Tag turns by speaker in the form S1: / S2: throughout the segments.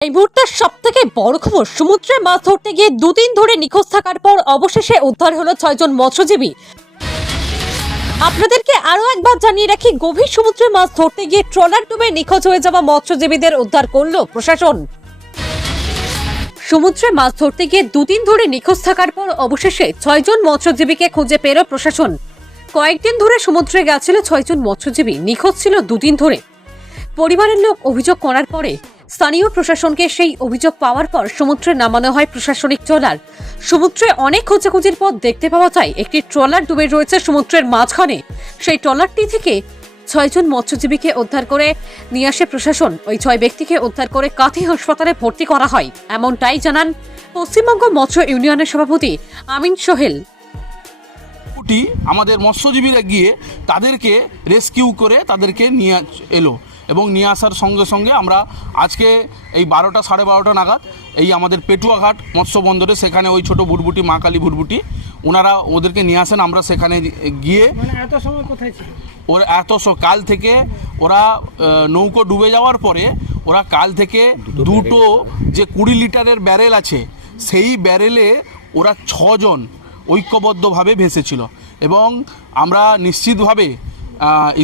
S1: এই মুহূর্তের সব থেকে বড় খবর, সমুদ্রে মাছ ধরতে গিয়ে দুদিন ধরে নিখোঁজ থাকার পর অবশেষে উদ্ধার হলো ছয়জন মৎস্যজীবী। আপনাদেরকে আরও একবার জানিয়ে রাখি, গভীর সমুদ্রে মাছ ধরতে গিয়ে ট্রলার ডুবে নিখোঁজ হয়ে যাওয়া মৎস্যজীবীদের উদ্ধার করল প্রশাসন। সমুদ্রে মাছ ধরতে গিয়ে দুদিন ধরে নিখোঁজ থাকার পর অবশেষে ছয়জন মৎস্যজীবীকে খুঁজে পেল প্রশাসন। কয়েকদিন ধরে সমুদ্রে গেছিল ছয়জন মৎস্যজীবী, নিখোঁজ ছিল দুদিন ধরে। পরিবারের লোক অভিযোগ করার পরে স্থানীয় প্রশাসনকে সেই অভিযোগ পাওয়ার পর সমুদ্রে নামানো হয় প্রশাসনিক ট্রলার। সমুদ্রে অনেক খোঁজাখুঁজির পর দেখতে পাওয়া যায়, একটি ট্রলার ডুবে রয়েছে সমুদ্রের মাঝখানে। সেই ট্রলারটি থেকে ছয়জন মৎস্যজীবীকে উদ্ধার করে নিয়ে আসে প্রশাসন। ওই ছয় ব্যক্তিকে উদ্ধার করে কাঁথি হাসপাতালে ভর্তি করা হয়। এমনটাই জানান পশ্চিমবঙ্গ মৎস্য ইউনিয়নের সভাপতি আমিন সোহেল।
S2: আমাদের মৎস্যজীবীরা গিয়ে তাদেরকে রেস্কিউ করে তাদেরকে নিয়ে এলো। এবং নিয়ে আসার সঙ্গে সঙ্গে আমরা আজকে এই বারোটা সাড়ে বারোটা নাগাদ এই আমাদের পেটুয়াঘাট মৎস্য বন্দরে সেখানে ওই ছোট ভুটভুটি মা কালী ভুটভুটি ওনারা ওদেরকে নিয়ে আসেন আমরা সেখানে গিয়ে
S3: মানে এত সময় কোথায় ছিল?
S2: ওর এত স- কাল থেকে ওরা নৌকো ডুবে যাওয়ার পরে ওরা কাল থেকে দুটো যে কুড়ি লিটারের ব্যারেল আছে সেই ব্যারেলে ওরা ছজন ঐক্যবদ্ধভাবে ভেসেছিল। এবং আমরা নিশ্চিতভাবে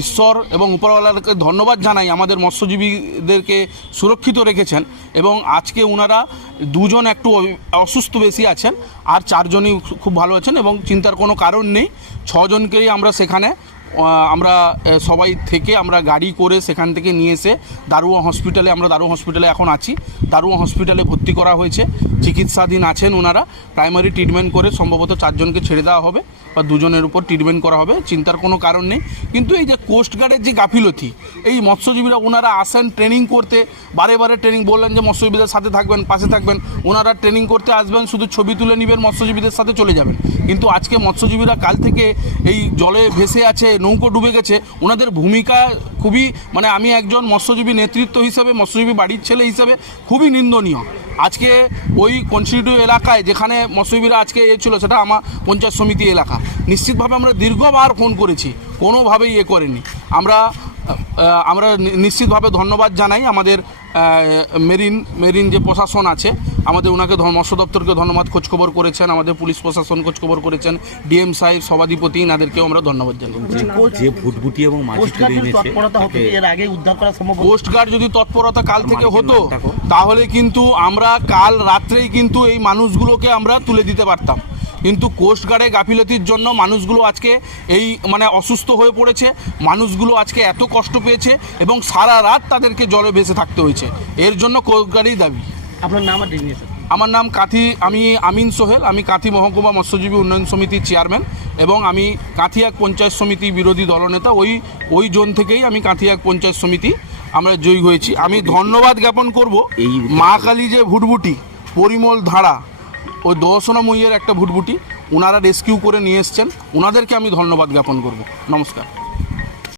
S2: ঈশ্বর এবং উপরওয়ালাকে ধন্যবাদ জানাই, আমাদের মৎস্যজীবীদেরকে সুরক্ষিত রেখেছেন এবং আজকে ওনারা দুজন একটু অসুস্থ বেশি আছেন, আর চারজনই খুব ভালো আছেন এবং চিন্তার কোনো কারণ নেই। ছজনকেই আমরা সেখানে আমরা সবাই থেকে আমরা গাড়ি করে সেখান থেকে নিয়ে এসে দারুয়া হসপিটালে, আমরা দারুয়া হসপিটালে এখন আছি। দারুয়া হসপিটালে ভর্তি করা হয়েছে। চিকিৎসাধীন আছেন ওনারা। প্রাইমারি ট্রিটমেন্ট করে সম্ভবত চারজনকে ছেড়ে দেওয়া হবে বা দুজনের উপর ট্রিটমেন্ট করা হবে, চিন্তার কোনো কারণ নেই। কিন্তু এই যে কোস্টগার্ডের যে গাফিলতি, এই মৎস্যজীবীরা ওনারা আসেন ট্রেনিং করতে, বারে বারে ট্রেনিং বললেন যে মৎস্যজীবীদের সাথে থাকবেন, পাশে থাকবেন। ওনারা ট্রেনিং করতে আসবেন, শুধু ছবি তুলে নেবেন, মৎস্যজীবীদের সাথে চলে যাবেন। কিন্তু আজকে মৎস্যজীবীরা কাল থেকে এই জলে ভেসে আছে, নৌকো ডুবে গেছে। ওনাদের ভূমিকা খুবই মানে আমি একজন মৎস্যজীবী নেতৃত্ব হিসেবে, মৎস্যজীবী বাড়ির ছেলে হিসেবে খুবই নিন্দনীয়। আজকে ওই কনস্টিটিউটিভ এলাকায় যেখানে মৎস্যজীবীরা আজকে এ ছিল, সেটা আমার পঞ্চায়েত সমিতি এলাকা। নিশ্চিতভাবে আমরা দীর্ঘবার ফোন করেছি, কোনোভাবেই এ করেনি। আমরা আমরা নিশ্চিতভাবে ধন্যবাদ জানাই আমাদের মেরিন মেরিন যে প্রশাসন আছে আমাদের ওনাকে ধর্ম- মৎস্য দপ্তরকে ধন্যবাদ খোঁজখবর করেছেন আমাদের পুলিশ প্রশাসন খোঁজখবর করেছেন ডিএম সাহেব সভাধিপতি এনাদেরকেও আমরা ধন্যবাদ জানাই।
S4: যে ভুটভুটি এবং
S3: কোস্টগার্ড যদি তৎপরতা হতো
S4: তাকে-
S3: এর আগে উদ্ধার করা সম্ভব হতো?
S2: কোস্টগার্ড যদি তৎপরতা কাল থেকে হতো তাহলে কিন্তু আমরা কাল রাত্রেই কিন্তু এই মানুষগুলোকে আমরা তুলে দিতে পারতাম। কিন্তু কোস্টগার্ডের গাফিলতির জন্য মানুষগুলো আজকে এই মানে অসুস্থ হয়ে পড়েছে মানুষগুলো আজকে এত কষ্ট পেয়েছে এবং সারা রাত তাদেরকে জলে ভেসে থাকতে হয়েছে। এর জন্য কোস্টগার্ডই দাবি।
S3: আপনার নাম আর ডেজিনেশন
S2: আমার নাম কাথি আমি আমিন সোহেল আমি কাথি মহকুমা মৎস্যজীবী উন্নয়ন সমিতির চেয়ারম্যান এবং আমি কাঁথি এক পঞ্চায়েত সমিতি বিরোধী দলনেতা। ওই ওই জোন থেকেই আমি কাথিয়াক পঞ্চায়েত সমিতি আমরা জয়ী হয়েছি। আমি ধন্যবাদ জ্ঞাপন করব।
S4: এই-
S2: মা কালী যে ভুটভুটি পরিমল ধারা ওই দর্শনা মইয়ের একটা ভুটভুটি ওনারা রেস্কিউ করে নিয়ে এসছেন। ওনাদেরকে আমি ধন্যবাদ জ্ঞাপন করব। নমস্কার।